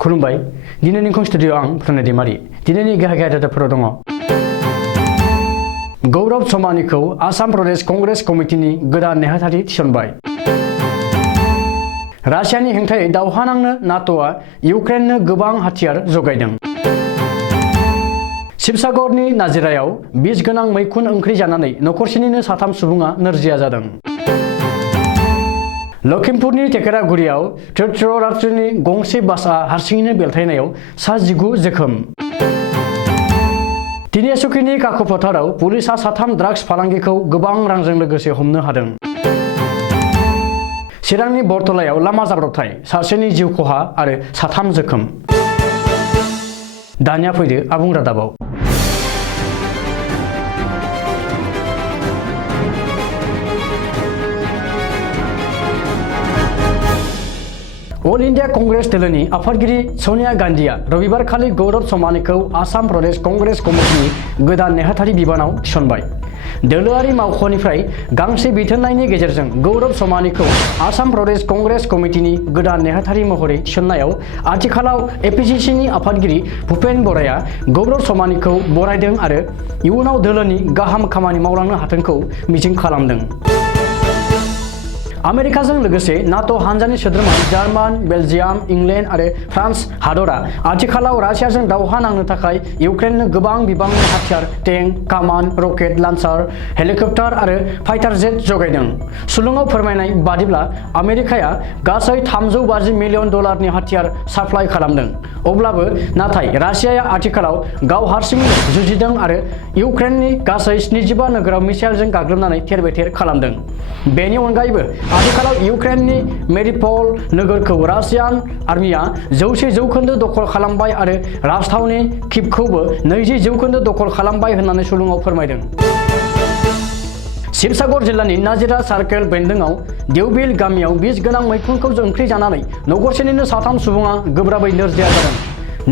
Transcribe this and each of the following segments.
खुलुमबाय दिनैनि स्टुडिअ आं प्रनय दैमारि दिनैनि गाहाय आयदाफोराव दङ गौरब समानिखौ आसाम प्रदेश कंग्रेस कमिटिनि गोदान नेहाथारि थिसनबाय रासियानि हेंथायै दावहा नांनो नाट'आ इउक्रेननो गोबां हाथियार जगायदों शिबसागरनि नाजिरायाव बिस गोनां मैखुन ओंख्रि जानानै नखरसेनिनो 3 सुबुङा नोरजिया जादों लखिमपुरनि टेकेरागुरियाव थ्रिरात्रिनि गंसे बासआ हारसिङैनो बेलथायनायाव 19 जोखोम तिनिसुकियानि काकु फोथाराव पुलिसआ 3 ड्राग्स फालांगिखौ गोबां रांजों लोगोसे हमनो हादों चिरांनि बरतलायाव लामा जाब्रबथाय सासेनि जिउ खहा आरो 3 जोखोम दानिया फैदो आबुं रादाबाव ऑल इंडिया कांग्रेस दलनि आफादगिरि सोनिया गांधीआ रबिबार खालि गौरब समानिखौ आसाम प्रदेश कांग्रेस कमिटिनि गोदान नेहाथारि बिबानाव थिसनबाय दोलोआरि मावख'निफ्राय गांसे बिथोननायनि गेजेरजों गौरब समानिखौ आसाम प्रदेश कांग्रेस कमिटिनि गोदान नेहाथारि महरै थिसननायाव आथिखालाव एपीसीसीनि आफादगिरि भूपेन बराया गौरब समानिखौ बरायदों आरो इयुनाव दोलोनि गाहाम खामानि मावलांनो हाथोंखौ मिजिं खालामदों आमेरिकाजों लोगोसे नाटो हानजानि सोद्रोमा जार्मान बेल्जियाम इंलेन्ड आरो फ्रान्स हादरा आथिखालाव रासियाजों दावहा नांनो थाखाय इउक्रेननो गोबां बिबांनि हाथियार टेंक कामान रकेट लान्चार हेलिकप्टार आरो फाइटार जेट जगायदों सुलुङाव फोरमायनाय बादिब्ला आमेरिकाया गासै 350 मिलियन डलारनि हाथियार साप्लाइ खालामदों अब्लाबो नाथाय रासियाया आथिखालाव गाव हारसिङै जुजिदों आरो इउक्रेननि गासै 75 नोगोराव मिसाइलजों गाग्लोबनानै थेर-बेथेर खालामदों बेनि अनगायैबो आथिखालाव इउक्रेननि मेरिपल नोगोरखौ रासियान आर्मिया 100% दखल खालामबाय आरो राजथावनि किभखौबो 20% दखल खालामबाय होननानै सुलुङाव फोरमायदों शिबसागर जिल्लानि नाजिरा सार्केल बेन्दोंआव देवबिल गामियाव बिस गोनां मैखुनखौ ओंख्रि जानानै नखरसेनिनो 3 सुबुङा गोब्राबै नोरजिया जादों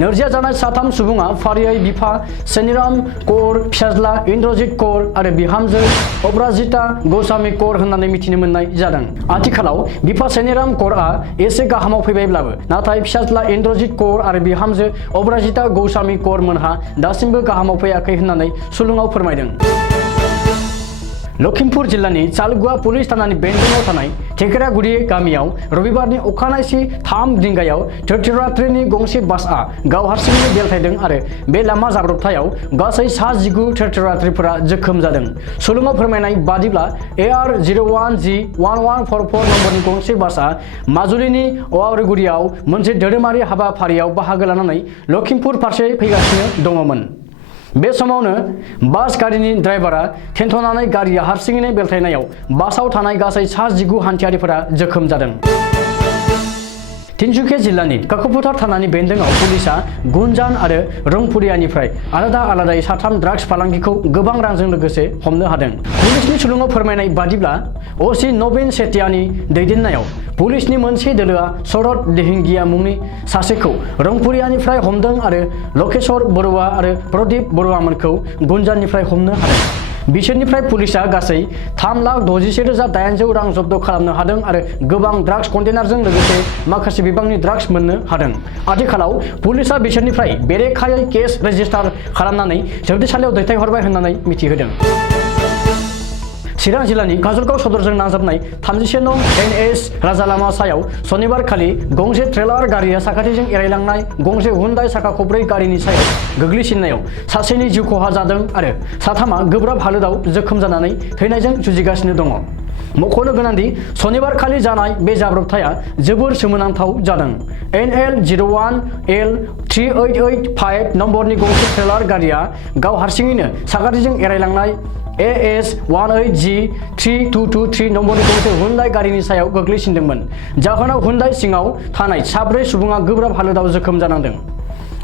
नोरजिया जानाय 3 सुबुङा फारियै बिफा सेनिराम कौर फिसाज्ला इन्द्रजित कौर आरो बिहामजो अपराजिता गौस्वामी कौर होननानै मिथिनो मोननाय जादों आथिखालाव बिफा सेनिराम कौरआ एसे गाहामाव फैबायब्लाबो नाथाय फिसाज्ला इन्द्रजित कौर आरो बिहामजो अपराजिता गौस्वामी कौर मोनहा दासिमबो गाहामाव फैयाखै होननानै सुलुङाव फोरमायदों लखिमपुर जिल्लानि चालगुवा पुलिस थानानि बेन्दोंआव थानाय टेकेरागुरि गामियाव रबिबारनि अखानायसि 3 रिंगायाव थ्रिरात्रिनि गंसे बासआ गाव हारसिङैनो बेलथायदों आरो बे लामा जाब्रबथायाव गासै 19 थ्रिरात्रिफोरा जोखोम जादों सुलुङाव फोरमायनाय बादिब्ला AR01G1144 नम्बरनि गंसे बासआ माजुलिनि अवारिगुरियाव मोनसे धोरोमारि हाबाफारियाव बाहागो लानानै लखिमपुर फारसे फैगासिनो दङमोन बे समावनो बास गारिनि ड्राइभारा थेन्थ'नानै गारिया हारसिङैनो बेलथायनायाव बासाव थानाय गासै 19 हान्थियारिफोरा जोखोम जादों तिनसुकिया जिल्लानि काकुफोथार थानानि बेन्दोंआव पुलिसआ गुनजान आरो रंपुरियानिफ्राय आलादायै 3 ड्राग्स फालांगिखौ गोबां रांजों लोगोसे हमनो हादों पुलिसनि सुलुङाव फोरमायनाय बादिब्ला ओसी नवीन सेटियानि दैदेननायाव पुलिसनि मोनसे दोलोआ शरद दिहिंगिया मुंनि सासेखौ रंपुरियानिफ्राय हमदों आरो लकेश्वर बरुवा आरो प्रदीप बरुवामोनखौ गुनजाननिफ्राय हमनो हादों बिसोरनिफ्राय पुलिसआ गासै 3,61,800 रां जब्द खालामनो हादों आरो गोबां ड्राग्स कन्टेनारजों लोगोसे माखासे बिबांनि ड्राग्स मोननो हादों आथिखालाव पुलिसआ बिसोरनिफ्राय बेरेखायै केस रेजिस्टार खालामनानै जोबथेसालियाव दैथायहरबाय होननानै मिथिहोदों चिरां जिल्लानि काजलगाव सदरजों नांजाबनाय 31 नं NH राजालामा सायाव शनिबार खालि गंसे ट्रेलार गारिया साखाथिजों एरायलांनाय गंसे हुन्डाइ साखा खब्रै गारिनि सायाव गोग्लैसिननायाव सासेनि जिउ खहा जादों आरो 3 गोब्राब हालोदाव जोखोम जानानै थैनायजों जुजिगासिनो दङ मख'नो गोनांदि शनिबार खालि जानाय बे जाब्रबथाया जोबोर सोमोनांथाव जादों NL01L3885 नम्बरनि गंसे ट्रेलार गारिया गाव हारसिङैनो साखाथिजों एरायलांनाय AS18G3223 नम्बरनि गंसे हुन्डाइ गारिनि सायाव गोग्लैसिनदोंमोन जाहोनाव हुन्डाइ सिङाव थानाय 4 सुबुङा गोब्राब हालोदाव जोखोम जानांदों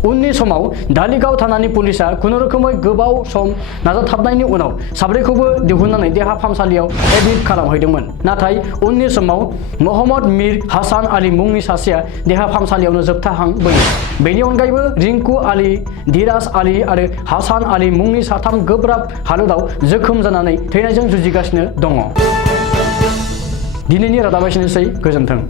उननि समाव धालिगाव थानानि पुलिसआ खुनुरुखुमै गोबाव सम नाजाथाबनायनि उनाव 4खौबो दिहुननानै देहा फाहामसालियाव एडमिट खालामहैदोंमोन नाथाय उननि समाव मोहम्मद मीर हासान आली मुंनि सासेया देहा फाहामसालियावनो जोबथा हां बोयो बेनि अनगायैबो रिंकु आली धीराज आली आरो हासान आली मुंनि 3 गोब्राब हालोदाव जोखोम जानानै थैनायजों जुजिगासिनो दङ दिनैनि रादाबा एसेनोसै गोजोन्थों।